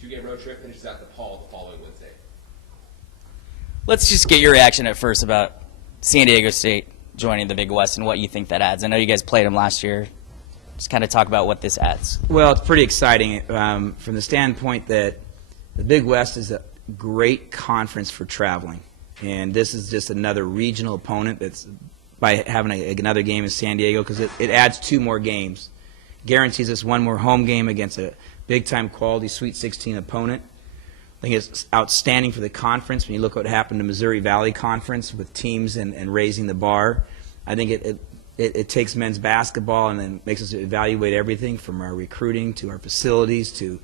two-game road trip, finishes out DePaul the following Wednesday. Let's just get your reaction at first about San Diego State joining the Big West and what you think that adds. I know you guys played them last year. Just kind of talk about what this adds. Well, it's pretty exciting from the standpoint that the Big West is a great conference for traveling. And this is just another regional opponent that's by having another game in San Diego, because it adds 2 more games. Guarantees us 1 more home game against a big-time quality Sweet 16 opponent. I think it's outstanding for the conference when you look at what happened to Missouri Valley Conference with teams and raising the bar. I think it takes men's basketball and then makes us evaluate everything from our recruiting to our facilities to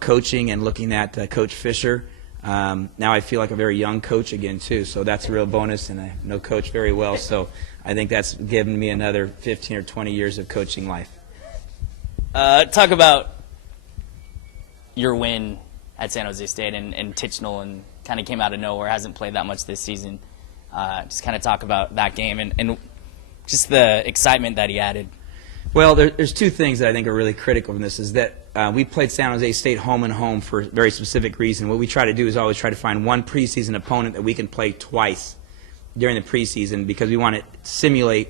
coaching and looking at Coach Fisher. Now I feel like a very young coach again too, so that's a real bonus, and I know Coach very well, so I think that's given me another 15 or 20 years of coaching life. Talk about your win at San Jose State and Tichenal, and kind of came out of nowhere, hasn't played that much this season. Just kind of talk about that game and just the excitement that he added. Well, there's 2 things that I think are really critical in this. Is that we played San Jose State home and home for a very specific reason. What we try to do is always try to find one preseason opponent that we can play twice during the preseason, because we want to simulate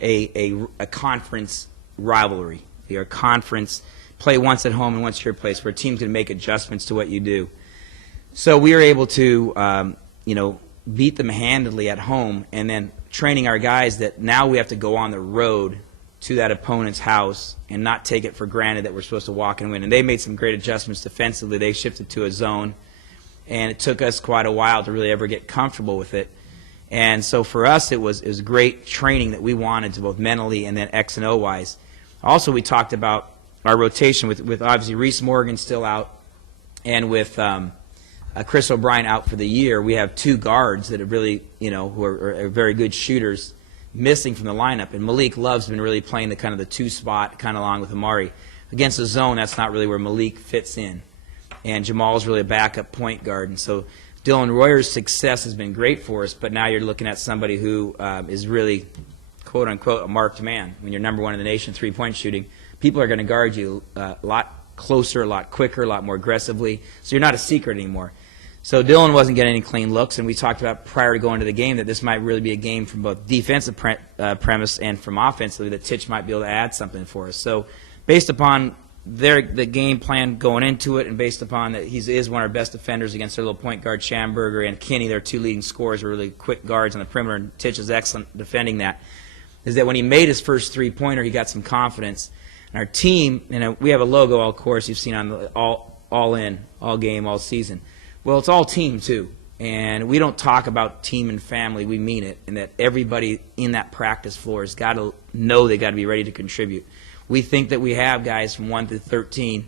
a conference rivalry. Your conference, play once at home and once at your place, where teams can make adjustments to what you do. So we were able to beat them handily at home, and then training our guys that now we have to go on the road to that opponent's house and not take it for granted that we're supposed to walk and win. And they made some great adjustments defensively. They shifted to a zone, and it took us quite a while to really ever get comfortable with it. And so for us, it was great training that we wanted to both mentally and then X and O wise. Also, we talked about our rotation with obviously Reese Morgan still out, and with Chris O'Brien out for the year. We have 2 guards that are really, who are very good shooters, missing from the lineup. And Malik Love's been really playing the kind of the 2 spot, kind of along with Amari. Against the zone, that's not really where Malik fits in. And Jamal's really a backup point guard. And so Dylan Royer's success has been great for us, but now you're looking at somebody who is really, quote-unquote, a marked man. When you're number 1 in the nation 3-point shooting, people are going to guard you a lot closer, a lot quicker, a lot more aggressively. So you're not a secret anymore. So Dylan wasn't getting any clean looks, and we talked about prior to going to the game that this might really be a game from both defensive premise and from offensively, that Titch might be able to add something for us. So based upon the game plan going into it, and based upon that he is one of our best defenders against their little point guard, Schamberger and Kinney, their 2 leading scorers, are really quick guards on the perimeter, and Titch is excellent defending that, is that when he made his first 3-pointer, he got some confidence. And our team, we have a logo, of course, you've seen on the all in, all game, all season. Well, it's all team, too. And we don't talk about team and family. We mean it. And that everybody in that practice floor has got to know they got to be ready to contribute. We think that we have guys from 1 through 13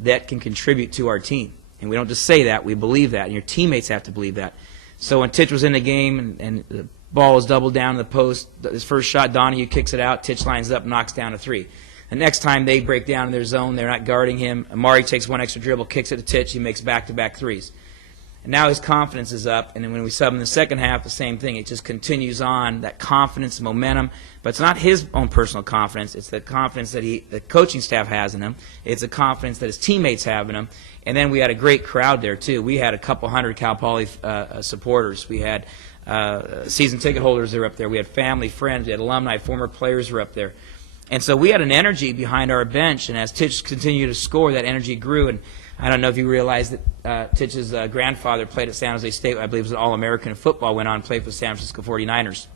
that can contribute to our team. And we don't just say that. We believe that. And your teammates have to believe that. So when Titch was in the game and the ball was doubled down in the post, his first shot, Donahue kicks it out. Titch lines up, knocks down a 3. The next time they break down in their zone, they're not guarding him. Amari takes 1 extra dribble, kicks it to Titch. He makes back-to-back 3s. And now his confidence is up, and then when we sub in the second half, the same thing. It just continues on, that confidence, momentum. But it's not his own personal confidence. It's the confidence that the coaching staff has in him. It's the confidence that his teammates have in him. And then we had a great crowd there, too. We had a couple hundred Cal Poly supporters. We had season ticket holders that were up there. We had family, friends. We had alumni, former players were up there. And so we had an energy behind our bench, and as Titch continued to score, that energy grew. And I don't know if you realize that Titch's grandfather played at San Jose State. I believe was an All-American in football, went on and played for the San Francisco 49ers.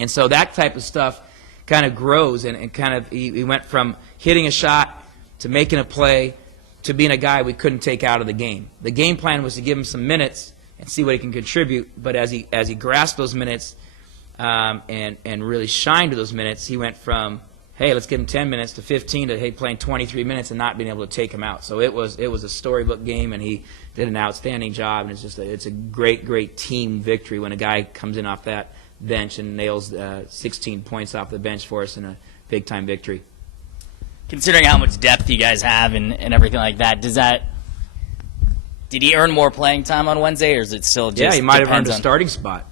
And so that type of stuff kind of grows, and kind of he went from hitting a shot to making a play to being a guy we couldn't take out of the game. The game plan was to give him some minutes and see what he can contribute, but as he grasped those minutes and really shined to those minutes, he went from, hey, let's give him 10 minutes to 15 to, hey, playing 23 minutes and not being able to take him out. So it was a storybook game, and he did an outstanding job. And it's a great team victory when a guy comes in off that bench and nails 16 points off the bench for us in a big-time victory. Considering how much depth you guys have and everything like that, did he earn more playing time on Wednesday, or is it still just he might have earned a starting spot.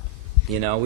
We don't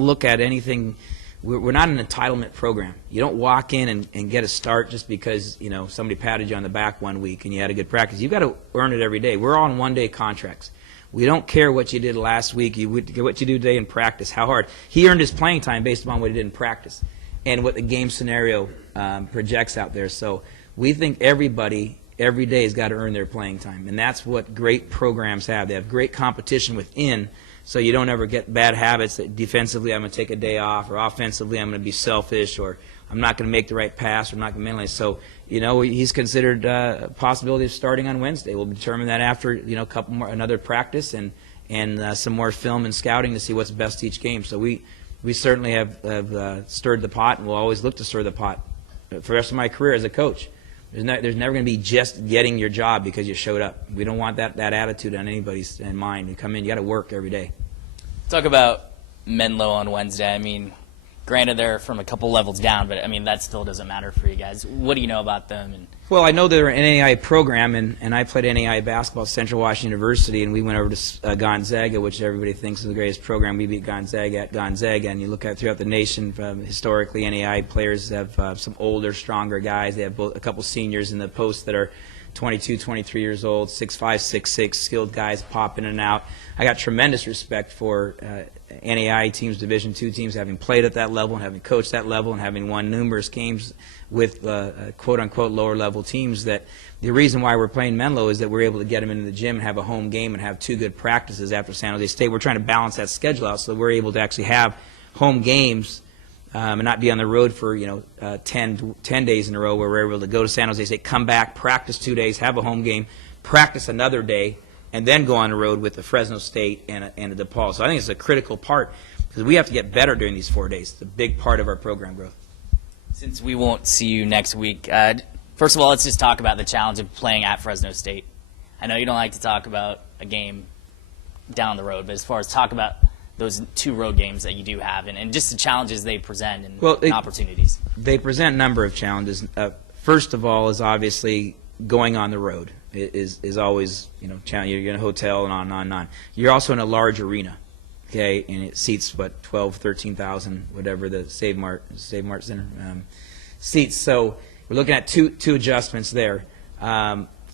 look at anything we're not an entitlement program. You don't walk in and get a start just because, you know, somebody patted you on the back one week and you had a good practice. You've got to earn it every day. We're on one-day contracts. We don't care what you did last week, what you do today in practice, how hard. He earned his playing time based upon what he did in practice and what the game scenario projects out there. So we think everybody every day has got to earn their playing time, and that's what great programs have. They have great competition within, so you don't ever get bad habits that defensively I'm going to take a day off, or offensively I'm going to be selfish, or I'm not going to make the right pass, or I'm not going to mentally. So, you know, he's considered a possibility of starting on Wednesday. We'll determine that after, you know, another practice and some more film and scouting to see what's best each game. So we certainly have stirred the pot, and we'll always look to stir the pot for the rest of my career as a coach. There's never going to be just getting your job because you showed up. We don't want that attitude on anybody's mind. You come in, you got to work every day. Talk about Menlo on Wednesday. I mean, granted they're from a couple levels down, but I mean that still doesn't matter for you guys. What do you know about them? And well, I know they're an NAI program, and I played NAI basketball at Central Washington University, and we went over to Gonzaga, which everybody thinks is the greatest program. We beat Gonzaga at Gonzaga, and you look at throughout the nation, historically NAI players have some older, stronger guys. They have a couple seniors in the post that are 22, 23 years old, 6'5", 6'6", skilled guys pop in and out. I got tremendous respect for NAI teams, Division II teams, having played at that level and having coached that level and having won numerous games with quote-unquote lower-level teams. That the reason why we're playing Menlo is that we're able to get them into the gym and have a home game and have 2 good practices after San Jose State. We're trying to balance that schedule out so that we're able to actually have home games and not be on the road for 10 days in a row, where we're able to go to San Jose State, come back, practice 2 days, have a home game, practice another day, and then go on the road with the Fresno State and a DePaul. So I think it's a critical part because we have to get better during these 4 days. It's a big part of our program growth. since we won't see you next week, first of all, let's just talk about the challenge of playing at Fresno State. I know you don't like to talk about a game down the road, but as far as talk about those 2 road games that you do have and just the challenges they present and opportunities. They present a number of challenges. First of all is obviously going on the road is always, challenge. You're in a hotel and on and on and on. You're also in a large arena, okay, and it seats, 12, 13,000, whatever the Save Mart Center seats. So we're looking at two adjustments there.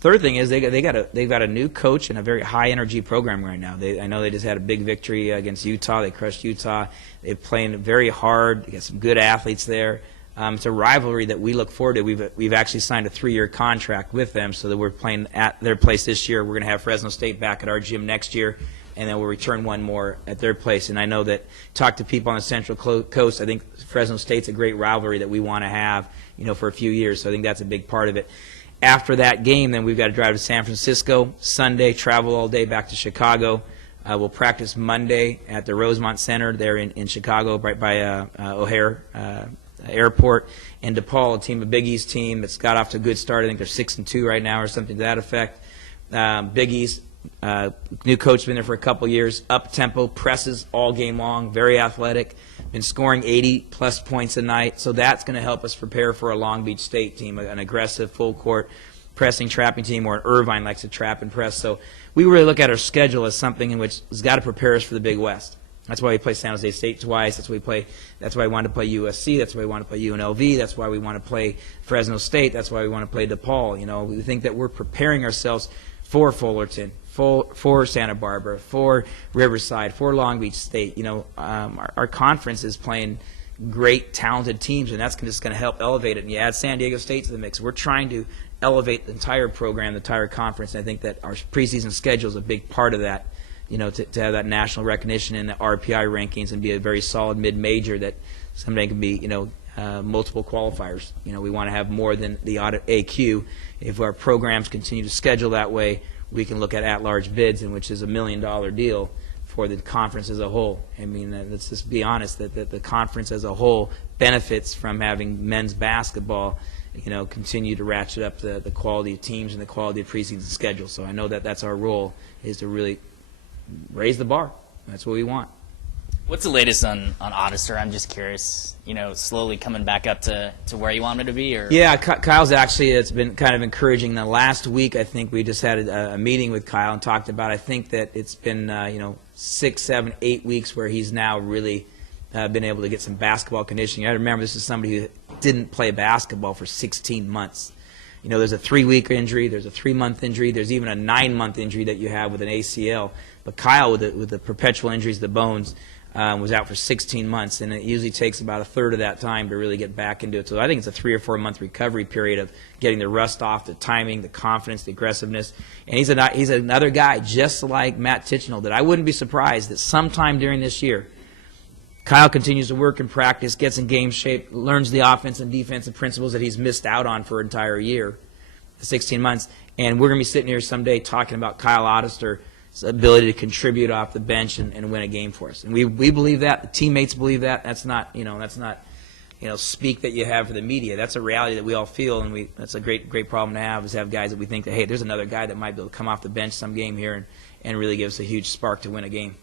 Third thing is they've got a new coach and a very high energy program right now. I know they just had a big victory against Utah. They crushed Utah. They're playing very hard. They got some good athletes there. It's a rivalry that we look forward to. We've actually signed a 3-year contract with them, so that we're playing at their place this year. We're going to have Fresno State back at our gym next year, and then we'll return one more at their place. And I know that talk to people on the Central Coast. I think Fresno State's a great rivalry that we want to have, for a few years. So I think that's a big part of it. After that game, then we've got to drive to San Francisco Sunday, travel all day back to Chicago. We'll practice Monday at the Rosemont Center there in Chicago, right by O'Hare Airport. And DePaul, a Big East team that's got off to a good start. I think they're 6-2 right now or something to that effect. Big East, new coach, been there for a couple years. Up tempo, presses all game long, very athletic. Been scoring 80-plus points a night, so that's going to help us prepare for a Long Beach State team, an aggressive, full-court pressing, trapping team, or an Irvine likes to trap and press. So we really look at our schedule as something in which has got to prepare us for the Big West. That's why we play San Jose State twice. That's why we want to play USC. That's why we want to play UNLV. That's why we want to play Fresno State. That's why we want to play DePaul. We think that we're preparing ourselves for Fullerton, for Santa Barbara, for Riverside, for Long Beach State. Our conference is playing great, talented teams, and that's just going to help elevate it. And you add San Diego State to the mix. We're trying to elevate the entire program, the entire conference, and I think that our preseason schedule is a big part of that, to have that national recognition in the RPI rankings and be a very solid mid-major that someday can be, multiple qualifiers. We want to have more than the audit AQ. If our programs continue to schedule that way, we can look at large bids, which is $1 million deal for the conference as a whole. I mean, let's just be honest that the conference as a whole benefits from having men's basketball, continue to ratchet up the quality of teams and the quality of preseason schedule. So I know that that's our role, is to really raise the bar. That's what we want. What's the latest on Audister? I'm just curious, slowly coming back up to where you want it to be? Or? Yeah, Kyle's actually, it's been kind of encouraging. The last week, I think we just had a meeting with Kyle and talked about, I think that it's been, 6, 7, 8 weeks where he's now really been able to get some basketball conditioning. You got to remember, this is somebody who didn't play basketball for 16 months. You know, there's a 3-week injury, there's a 3-month injury, there's even a 9-month injury that you have with an ACL. But Kyle, with the perpetual injuries to the bones, was out for 16 months, and it usually takes about a third of that time to really get back into it. So I think it's a 3 or 4 month recovery period of getting the rust off, the timing, the confidence, the aggressiveness. And he's another guy, just like Matt Tichenal, that I wouldn't be surprised that sometime during this year, Kyle continues to work and practice, gets in game shape, learns the offense and defensive principles that he's missed out on for an entire year, 16 months. And we're going to be sitting here someday talking about Kyle Oddister's ability to contribute off the bench and win a game for us. And we believe that. The teammates believe that. That's not speak that you have for the media. That's a reality that we all feel, and that's a great problem to have, is have guys that we think that, hey, there's another guy that might be able to come off the bench some game here and really give us a huge spark to win a game.